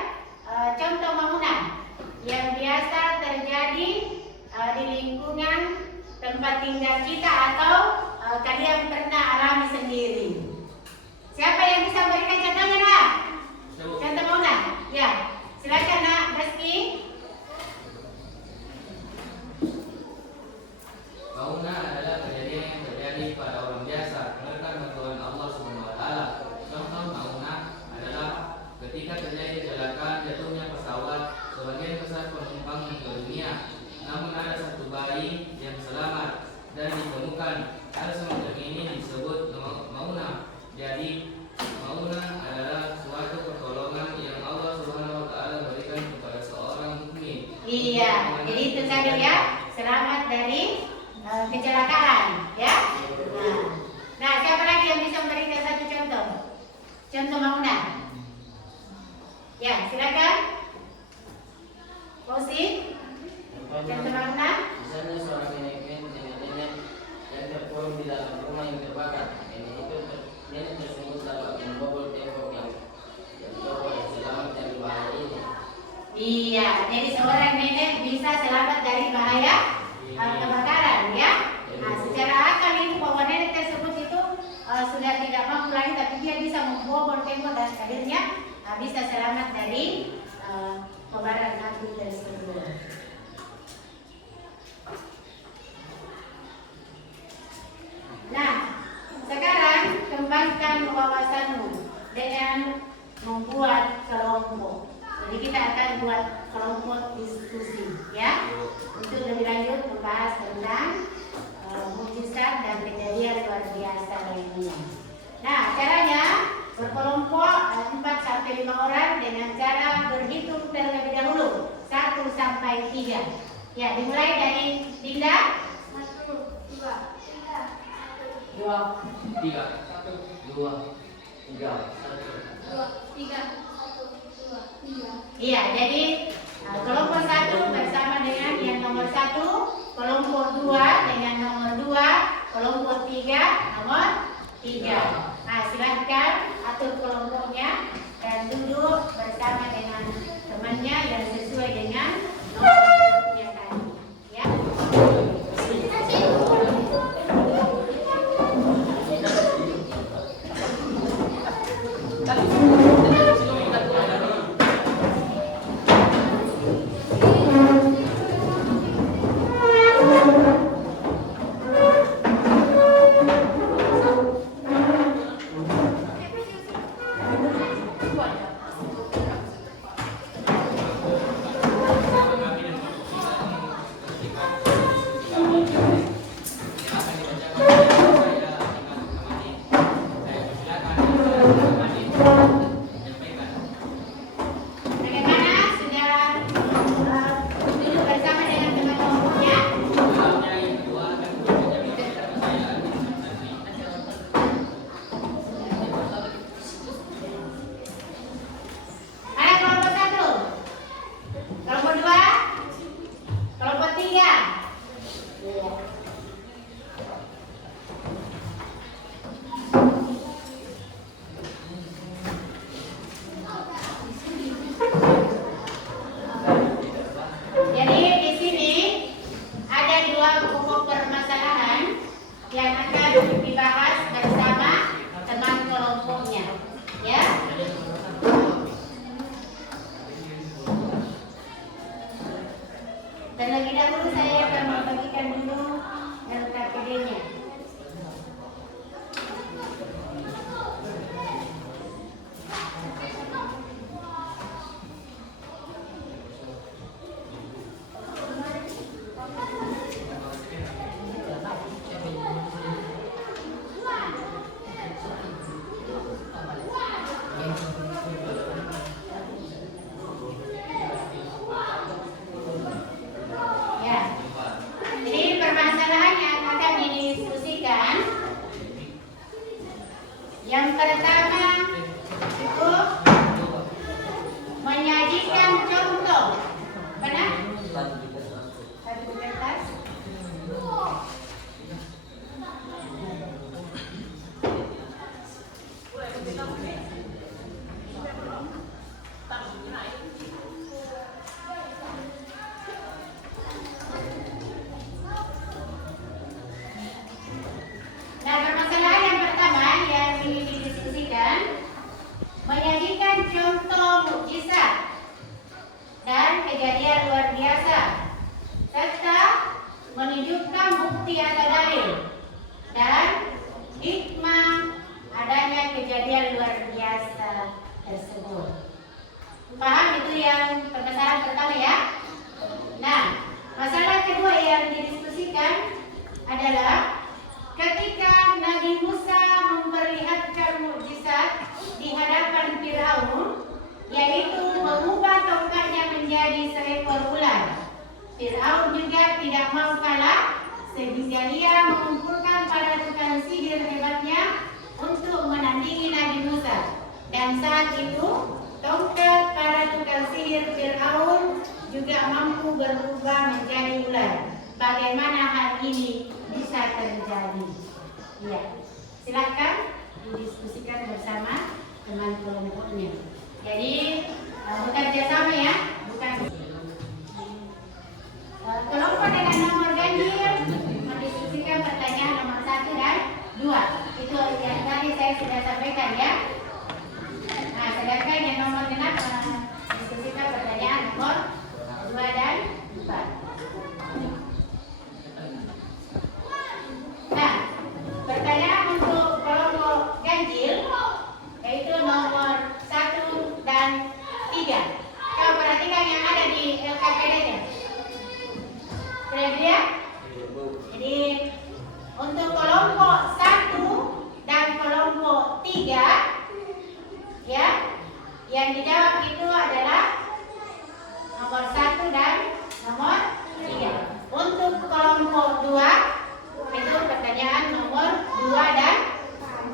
contoh maunah yang biasa terjadi di lingkungan tempat tinggal kita atau kalian pernah alami sendiri. Siapa yang bisa memberikan contohnya, Nak? Contoh maunah? Ya, silakan Nak, Rizky. Maunah adalah kejadian yang terjadi pada orang biasa menekan bantuan Allah SWT. Contoh maunah adalah ketika terjadi kecelakaan jatuhnya pesawat, sebagian besar penumpang meninggal dunia, itu tadi ya, selamat dari kecelakaan ya. Nah, siapa lagi yang bisa memberikan satu contoh? Contoh bangunan. Ya, silakan. Fauzi, contoh bangunan. Misalnya seorang nenek yang terkurung di dalam rumah yang terbakar. Nenek tersebut dapat membobol tembok yang selamat dari bahaya ini. Iya, jadi seorang nenek bisa selamat dari bahaya kebakaran ya. Nah, secara akal itu bahwa nenek tersebut itu sudah tidak mampu lagi, tapi dia bisa membobol tembok dan akhirnya bisa selamat dari kobaran api tersebut. Nah, sekarang kembangkan wawasanmu dengan membuat kelompok. Jadi kita akan buat kelompok diskusi ya, untuk lebih lanjut membahas tentang mukjizat dan kejadian luar biasa lainnya. Nah, caranya berkelompok 4-5 orang dengan cara berhitung terlebih dahulu 1 sampai 3. Ya, dimulai dari Dinda. 1, 2, 3, 1, 2, 3, 1, 2, 3, 1. Iya, jadi kelompok 1 bersama dengan yang nomor 1, kelompok 2 dengan nomor 2, kelompok 3 nomor 3. Nah, silahkan atur kelompoknya dan duduk bersama dengan temannya yang sesuai dengan nomornya tadi. Ya. Terlebih dahulu saya akan membagikan dulu LKPD-nya. Yang pertama itu menyajikan contoh. Benar? Satu di kertas. Nah, permasalahan yang pertama yang ingin didiskusikan menyajikan contoh mukjizat dan kejadian luar biasa serta menunjukkan bukti atau dalil dan hikmah adanya kejadian luar biasa tersebut. Paham itu yang permasalahan pertama ya? Nah, masalah kedua yang didiskusikan adalah ketika Nabi Musa memperlihatkan mukjizat di hadapan Firaun, yaitu mengubah tongkatnya menjadi seekor ular Fir'aun juga tidak mau kalah sehingga ia mengumpulkan para tukang sihir hebatnya untuk menandingi Nabi Musa. Dan saat itu tongkat para tukang sihir Fir'aun juga mampu berubah menjadi ular. Bagaimana hal ini bisa terjadi? Ya, silakan didiskusikan bersama teman kelompoknya. Jadi bekerja sama ya, bukan kelompok dengan nomor ganjil mendiskusikan pertanyaan nomor 1 dan 2. Itu yang tadi saya sudah sampaikan ya. Nah, sedangkan yang nomor genap mendiskusikan pertanyaan nomor 2 dan 4. Nah, pertanyaan untuk kelompok ganjil yaitu nomor 1 dan 3. Kau perhatikan yang ada di LKPD-nya. Sudah ya? Jadi untuk kelompok 1 dan kelompok 3 ya, yang dijawab itu adalah nomor 1 dan nomor 3. Untuk kelompok 2 itu pertanyaan nomor 2 dan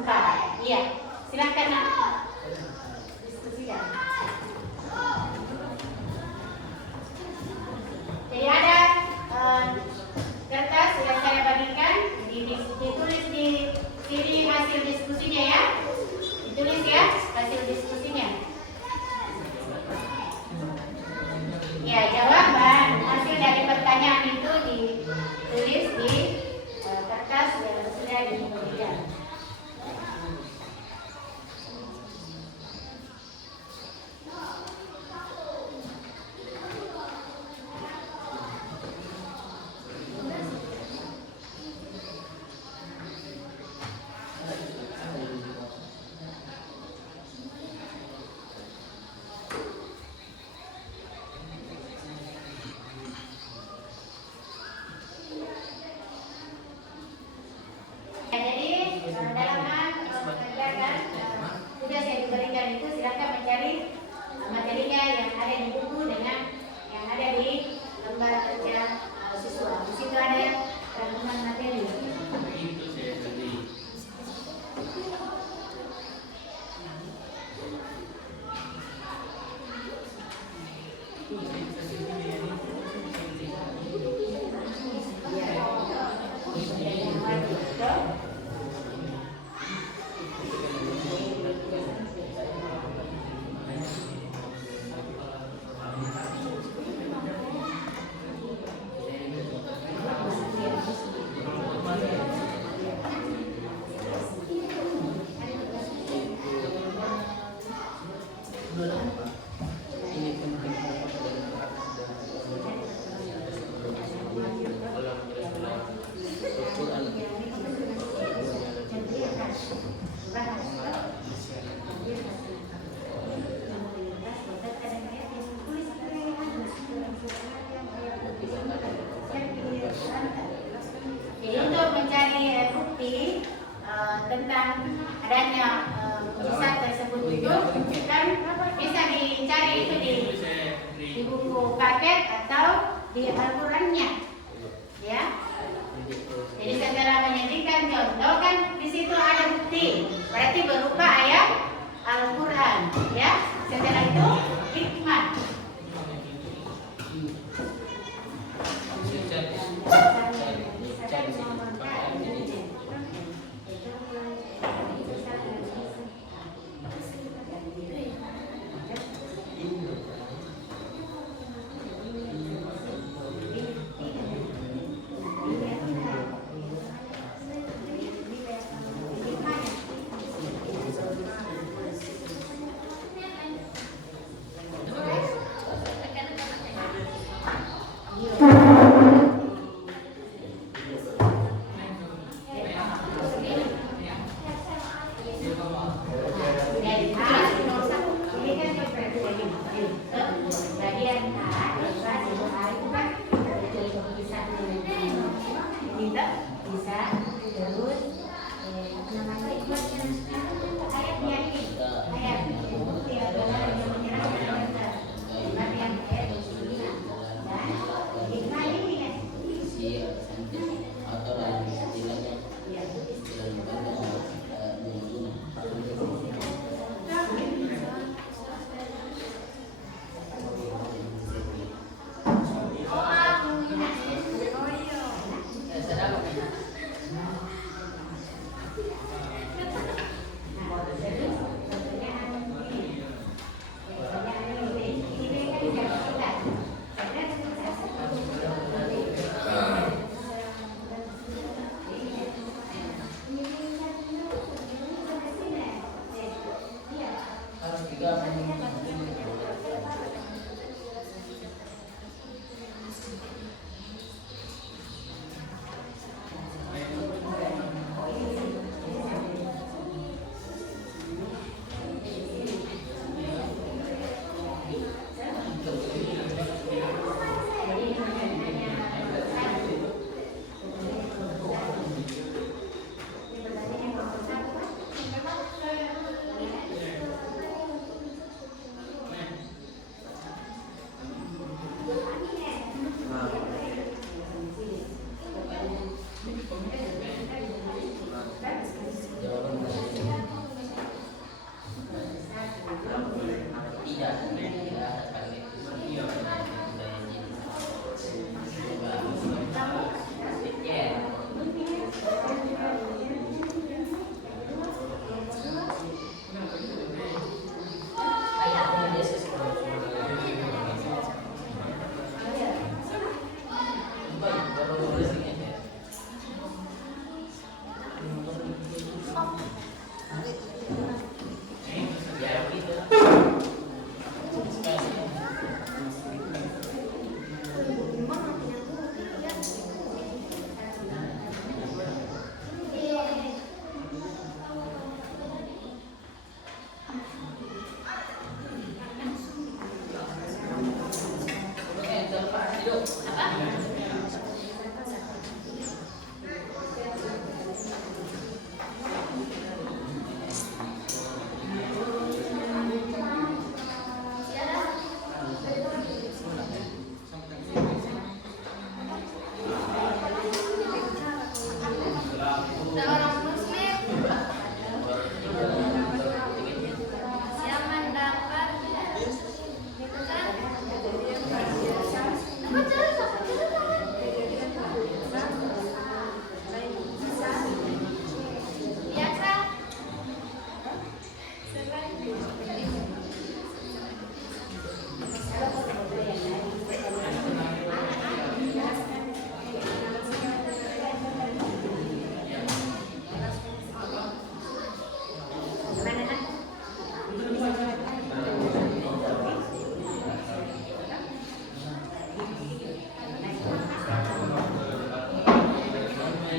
4. Iya, silakan nak diskusikan. Jadi ada kertas yang saya bagikan, ditulis di sini hasil diskusinya ya. Ditulis ya hasil diskusinya. Ya, jawaban hasil dari pertanyaan itu ditulis di kertas yang sudah diberikan. Dalam hal mengerjakan tugas yang diberikan itu silakan mencari materinya yang ada di buku dengan yang ada di lembar kerja siswa. Di situ ada kandungan materi. Jadi untuk mencari bukti tentang adanya mukjizat tersebut itu kan bisa dicari itu di buku paket atau di Al-Qur'annya, ya. Jadi setelah menyajikan contoh kan di situ ada bukti, berarti berupa ayat Al-Qur'an, ya. Setelah itu hikmah.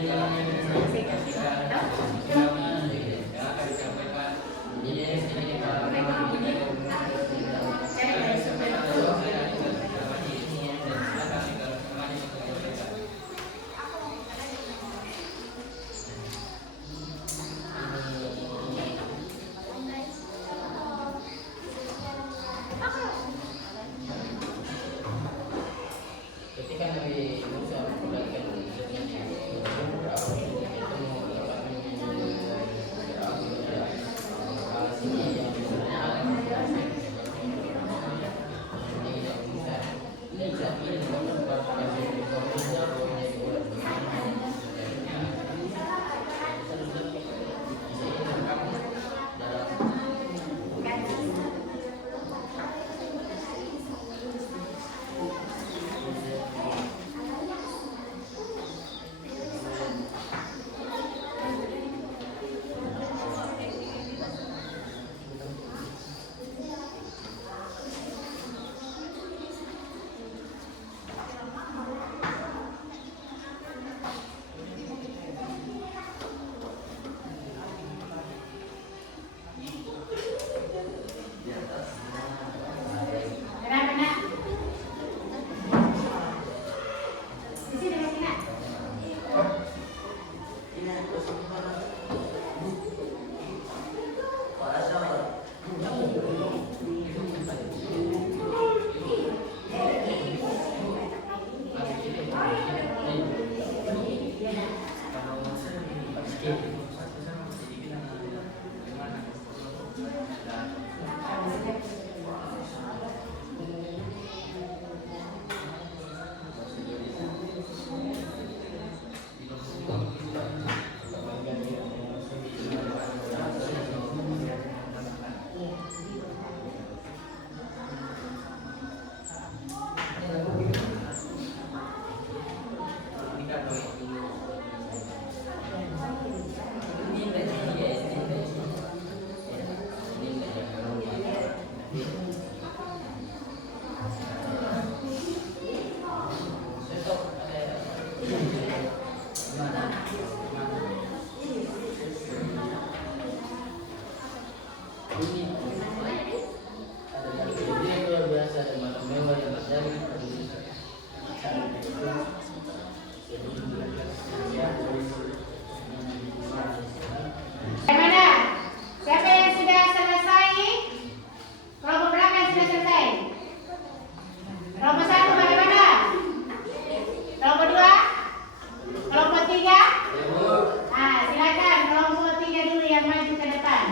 Saya kasih tahu. yang akan disampaikan. Jadi ini kita Saya dari sumber. ketika Nabi Musa mendapatkan Kenapa nak? Di sini masih nak? luar biasa dan macam mewah yang terjadi. Bagaimana? Siapa yang sudah selesai? Kelompok berapa yang sudah selesai? Kelompok 1 bagaimana? Kelompok 2? Kelompok 3? Nah, silakan kelompok 3 dulu yang maju ke depan.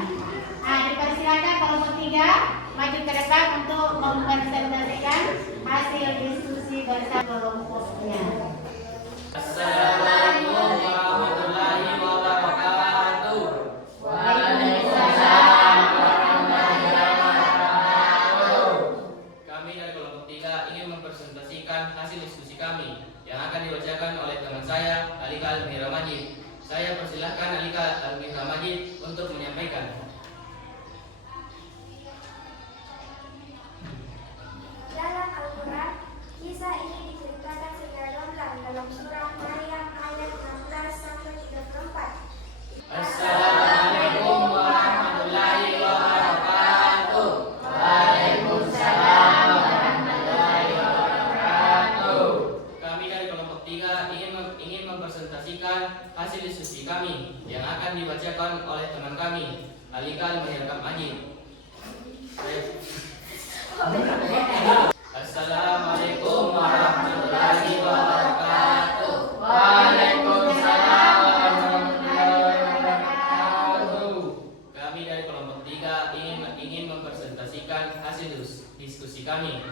Nah, dipersilakan kelompok 3 maju ke depan untuk mempresentasikan hasil diskusi bersama kelompoknya. Assalamualaikum warahmatullahi wabarakatuh. Waalaikumsalam warahmatullahi wabarakatuh. Kami dari kelompok 3 ingin mempresentasikan hasil diskusi kami yang akan dibacakan oleh teman saya, Alika Almira Majid. Saya persilahkan Alika Almira Majid untuk menyampaikan. Dalam Al-Quran, kisah ini diceritakan secara gamblang dalam surah Maryam ayat 16-34. Assalamualaikum warahmatullahi wabarakatuh. Waalaikumsalam warahmatullahi wabarakatuh. Kami dari kelompok 3 ingin mempresentasikan hasil diskusi kami yang akan dibacakan oleh teman kami, Alika Almira Majid. Assalamualaikum warahmatullahi wabarakatuh. Waalaikumsalam warahmatullahi wabarakatuh. Kami dari kelompok 3 ingin mempresentasikan hasil diskusi kami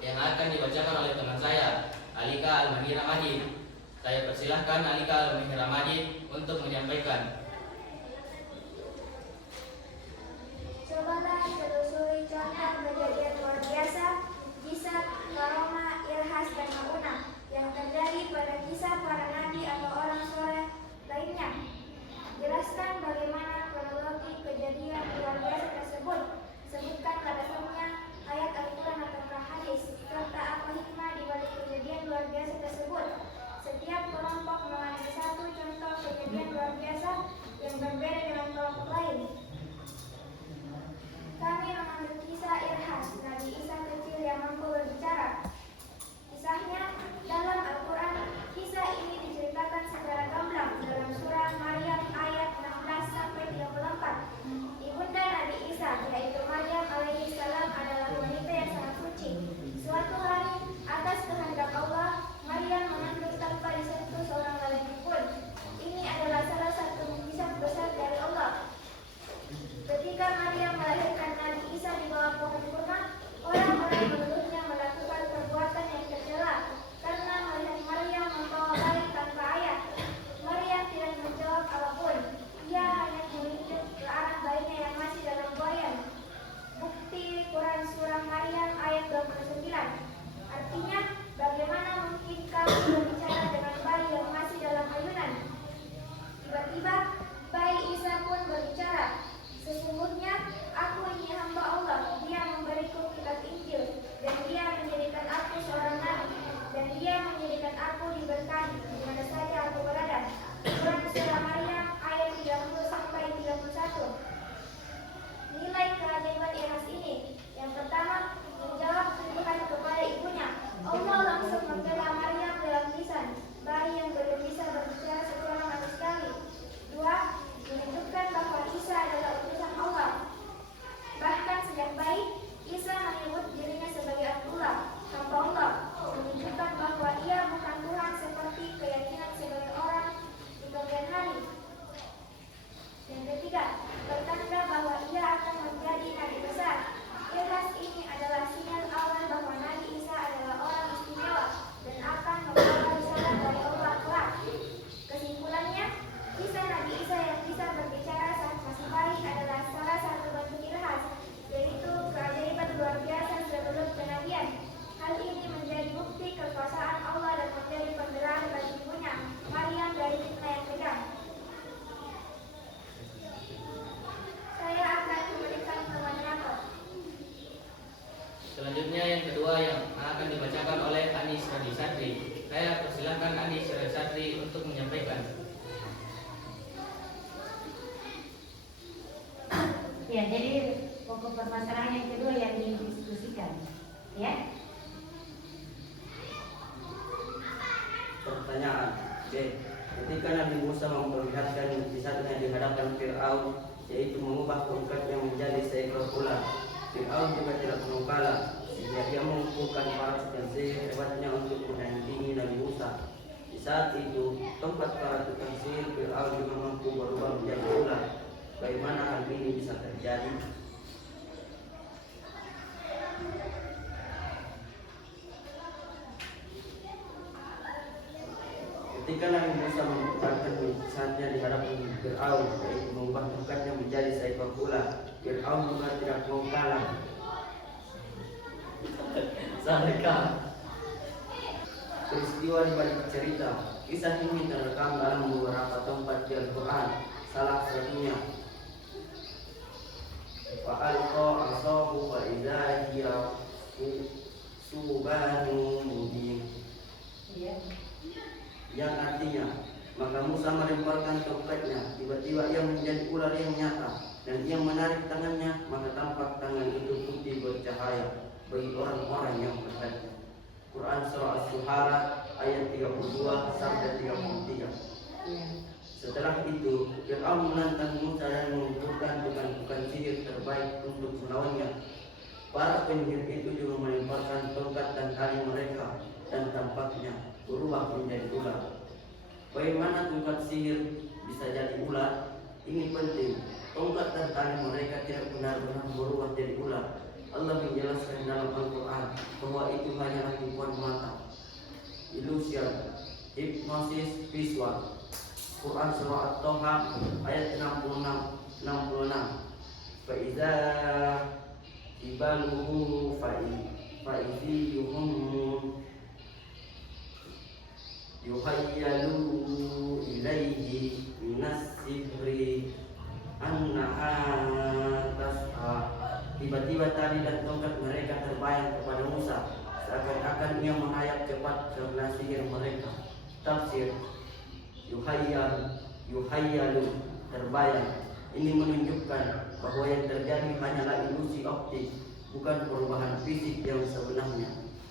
yang akan dibacakan oleh teman saya, Alika Almira Majid. Saya persilahkan Alika Almira Majid untuk menyampaikan. Cobalah telusuri contoh kejadian luar biasa, kisah, karomah, irhas, dan maunah yang terjadi pada kisah para nabi atau orang soleh lainnya. Jelaskan bagaimana kronologi kejadian luar biasa tersebut. Sebutkan alasannya, ayat Al-Quran atau hadis, serta apa hikmah di balik kejadian luar biasa tersebut. Setiap kelompok mengambil satu contoh Silakan Adi Syarasatri untuk menyampaikan. Ya, jadi pokok permasalahan yang kedua yang didiskusikan, ya. Pertanyaan B. Ketika Nabi Musa memperlihatkan mukjizatnya di hadapan Fir'aun, yaitu mengubah tongkatnya menjadi seekor ular, Fir'aun juga tidak mau kalah, sehingga dia mengumpulkan para tukang sihir hebatnya untuk menandingi Nabi Musa. Di saat itu, tongkat para tukang sihir Fir'aun juga mampu berubah menjadi ular. Bagaimana hal ini bisa terjadi? Ketika Nabi Musa memperlihatkan mukjizatnya di hadapan Fir'aun, yaitu mengubah tongkatnya menjadi seekor ular, Fir'aun juga tidak mau kalah. Sadekah. Peristiwa di balik cerita. Kisah ini terekam dalam beberapa tempat di Al-Quran. Salah satunya, Fa'alqa asahu wa idza hiya subanun mubin. Yang artinya, maka Musa melemparkan tongkatnya, tiba-tiba ia menjadi ular yang nyata, dan ia menarik tangannya, maka tampak tangan itu putih bercahaya bagi orang-orang yang bertanya. Quran Surah As-Shu'ara ayat 32 sampai 33. Setelah itu, Fir'aun menantang Musa dan mengumpulkan tukang-tukang sihir terbaik untuk melawannya. Para penyihir itu juga melemparkan tongkat dan tali mereka, dan tampaknya berubah menjadi ular. Bagaimana tongkat sihir bisa jadi ular? Ini penting. Tongkat dan tali mereka tidak benar-benar berubah jadi ular. Allah menjelaskan dalam Al-Quran bahwa itu hanyalah tipuan mata, ilusion, hipnosis visual. Quran Surah At-Toha ayat 66. Faiza ibaluhu faiziyuhum yuhayyalu ilaihi minas sihri annaha tas'a. Tiba-tiba tali dan tongkat mereka terbayang kepada Musa, seakan-akan ia merayap cepat karena sihir mereka. Tafsir yuhayyalu terbayang. Ini menunjukkan bahwa yang terjadi hanyalah ilusi optik, bukan perubahan fisik yang sebenarnya.